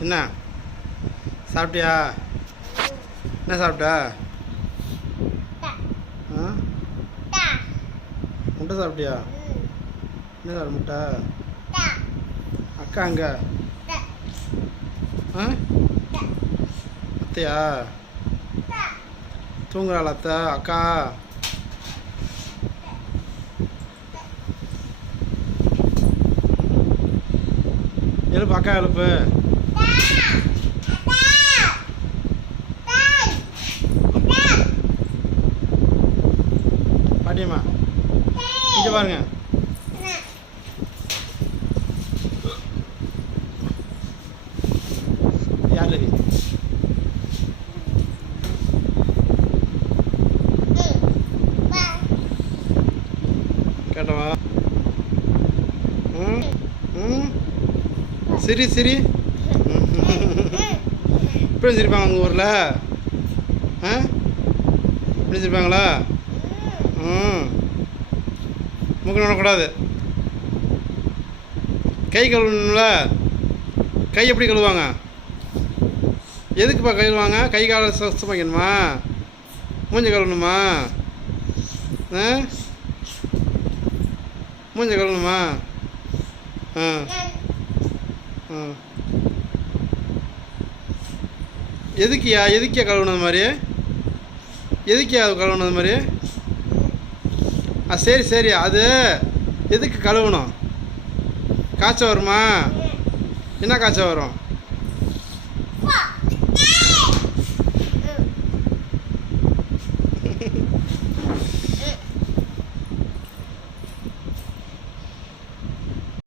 என்ன? சாப்பிட்டியா? என்ன சாப்பிட்ட? ஆ? முட்டை சாப்பிட்டியா? என்ன சாப்பிட முட்டை? அக்கா அங்க ஆ? அத்தையா? தூங்குறாள் அத்தை? அக்கா? எழுப்பு அக்கா எழுப்பு. பாட்டியம்மா இங்கே பாருங்க. யார் இது? கேட்டவா? ம் ம். சரி சரி. எப்படி சிரிப்பாங்க உங்கள் ஊரில்? ஆ? எப்படி சிரிப்பாங்களா ம் மூக்கு நோடக்கூடாது கை கழுவணும்ல? கை எப்படி கழுவாங்க? எதுக்குப்பா கழுவாங்க? கை காலை சுத்தம் வைக்கணுமா? மூஞ்சி கழுவணுமா? ஆ? மூஞ்சி கழுவணுமா? ஆ. ஆ. எதுக்கியா? எதுக்கியா கழுவுனது மாதிரி? எதுக்கியா கழுவுனது மாதிரி? ஆ சரி சரி. அது எதுக்கு கழுவணும்? காய்ச்சல் வருமா? என்ன காய்ச்சல் வரும்?